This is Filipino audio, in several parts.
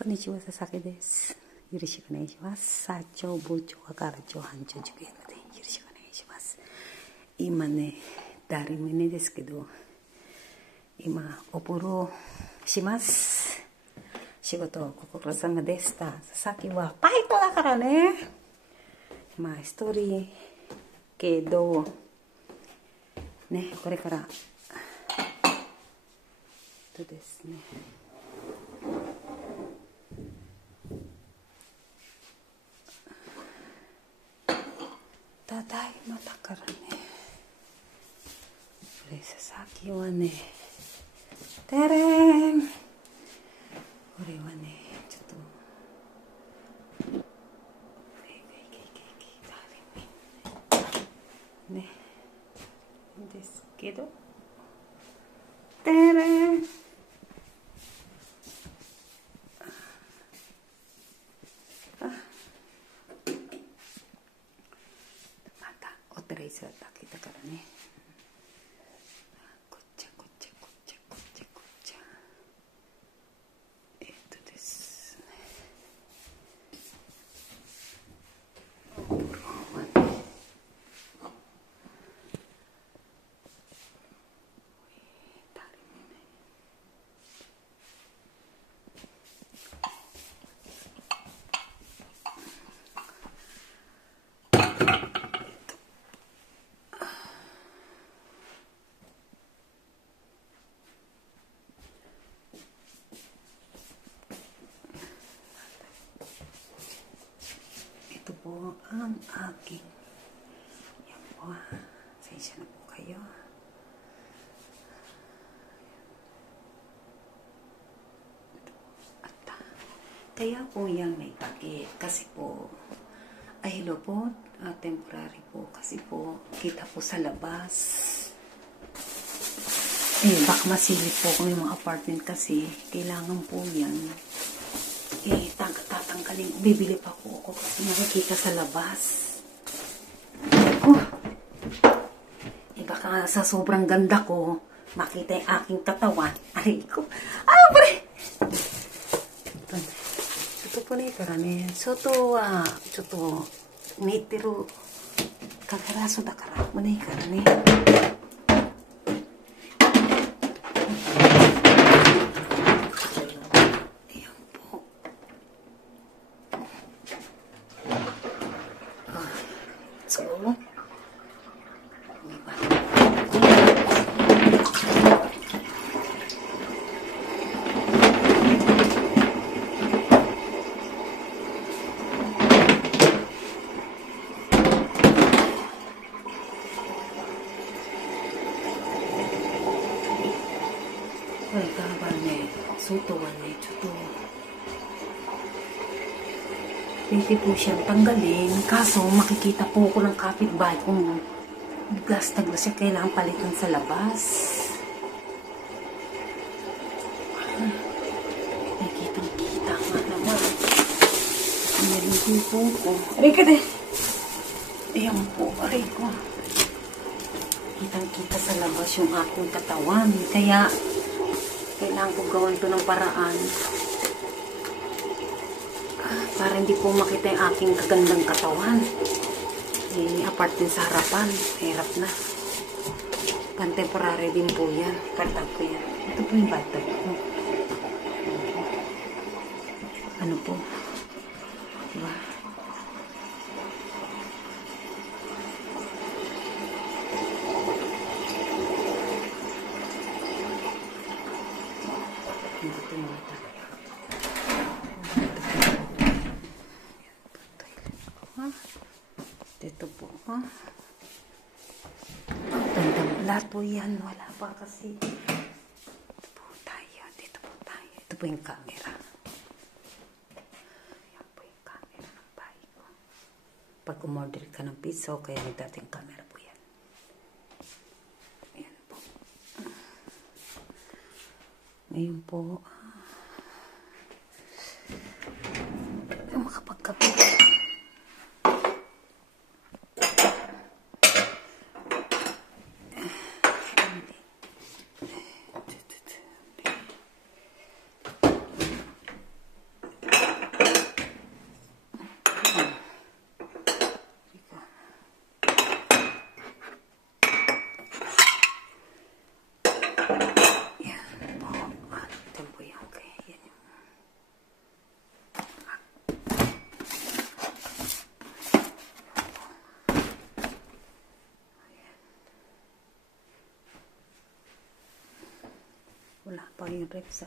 こんにちは、佐々木です。よろしくお願いします。社長、部長、係長、班長、塾員までよろしくお願いします。今ね、誰もいないですけど、今、お風呂します。仕事、ご苦労様でした。佐々木はバイトだからね。まあ、一人けど、ね、これから、ですね。ただいまだからね。これ佐々木はね、てれーん。これはね、ちょっとね、ですけど、てれーん。いつだけだからね。こっちゃこっちゃこっちゃこっちゃこっちゃ。ですね。お風呂はね。Ito po ang aking yan po sensya na po kayo at kaya po yan may takip kasi po ay hello po temporary po kasi po kita po sa labas baka masilip po kung yung mga apartment kasi kailangan po yan tatanggalin, bibili pa po ako kasi nakikita sa labas. Baka sa sobrang ganda ko, makita yung aking katawan. Aray ko. Pre! Ito po na itara ne. Soto wa, choto, nitiru, kagaraso da kara. Muna ikara ne. Soto wa ne, choto pwede po siyang tanggalin kaso makikita po ko ng kapitbahay kung gastag na siya kailangan palitan sa labas. Nakikita nga naman naligo po ko. Aray ka de! Ayan po, aray ko. Kitang-kita sa labas yung aking katawan kaya kailangan ko gawin to ng paraan para hindi po makita yung aking kagandang katawan. Apart din sa harapan, hirap na. Contemporary din po yan. Kartag ko yan. Ito po yung batag ko. Ano po? Diba? Ito yung batag. Dito po, ha? Lahat po yan. Wala pa kasi. Dito po tayo. Dito po tayo. Ito po yung camera. Yan po yung camera ng bahay ko. Pag umorder ka ng pizza, kaya nagdating camera po yan. Yan po. Ngayon po, makapagkape. Wala pa yung rep sa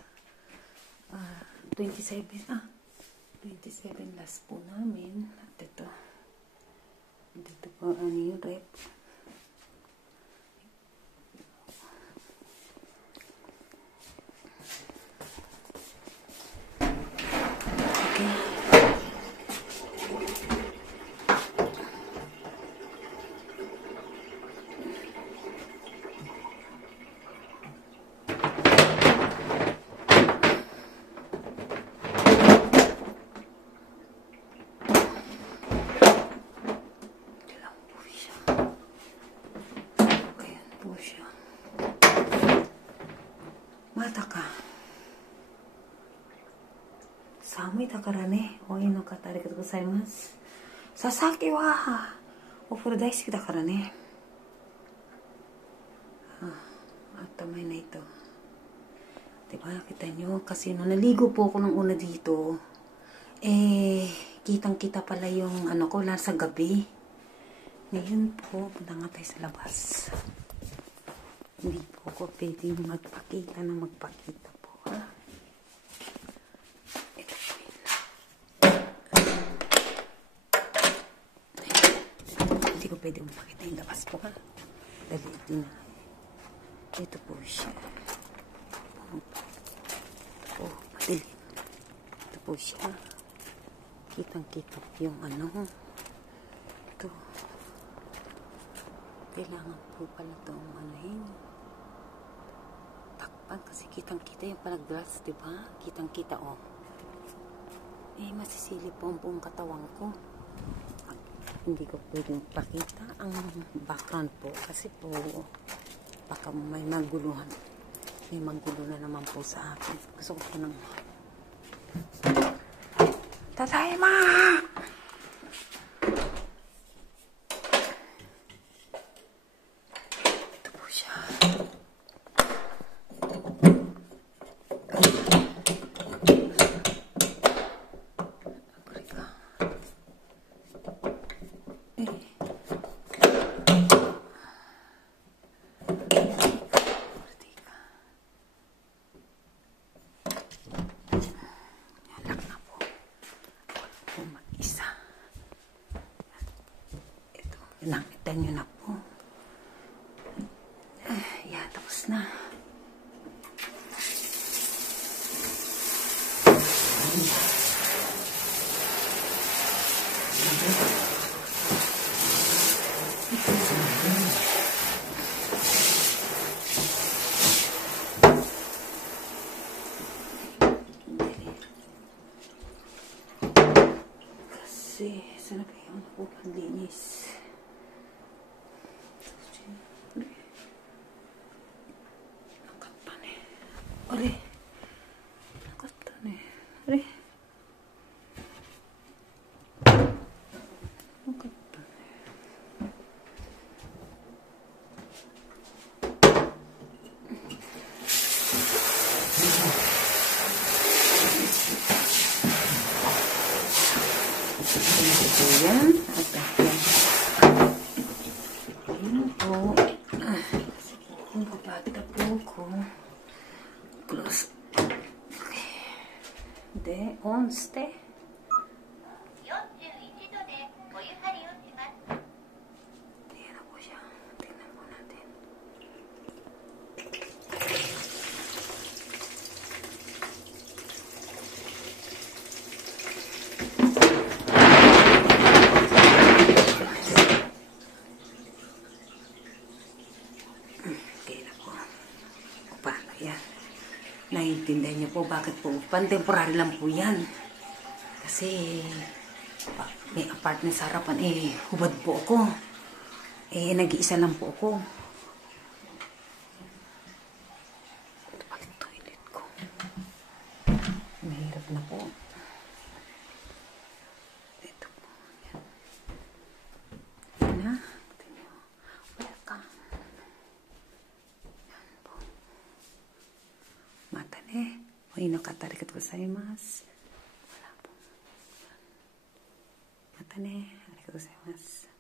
27 last po namin. At ito po yung rep. Mata ka. Samui da kara ne, oi no kata arigatou gozaimasu. Sasaki wa ofuro daisuki da kara ne. Tamay na ito. Diba, kita nyo? Kasi nung naligo po ako ng una dito, kitang-kita pala yung ano ko, nasa gabi. Ngayon po, punta nga tayo sa labas. Hindi po ako pwedeng magpakita na magpakita po, ha? Ito po yun lang. Hindi ko pwedeng magpakita yung labas po, ha? Dali, ito na. Ito po siya. Ito po, madilim. Ito po siya. Kitang-kita yung ano. Ito. Kailangan po pala itong anuhin. Takpan kasi kitang-kita yung palang glass, diba? Kitang-kita, oh. Masisilip po ang buong katawan ko. Hindi ko pwedeng pakita ang background po kasi po baka may maguluhan. May magulo na naman po sa akin. Gusto ko po ng Tadaima! Nakita nyo na po. Yeah, tapos na. Kasi, sana pa yung ako panlinis. Ore. Nakata ne. Ore. Nakata ne. Ito yan. At yan. Yan po. Kung papata po ko. Close. Okay. De, オンして。41度でお湯張りをします。Tingnan po siya. Tingnan po natin. Okay na po. Paano yan? Naiintindihan niyo po bakit po pan-temporary lang po yan. Kasi may apartment sa harapan, hubad po ako. Nag-iisa lang po ako. Ito pa yung toilet ko. Mahirap na po. Ito po. Yan. Yan na. Ito nyo. Welcome. Yan po. Mata ne. Oi no kata arigatou gozaimasu. Wala po. Mata ne. Arigatou gozaimasu.